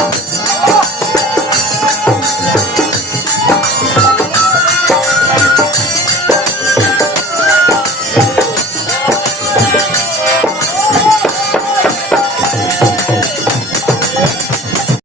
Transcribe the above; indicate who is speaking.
Speaker 1: Thank you.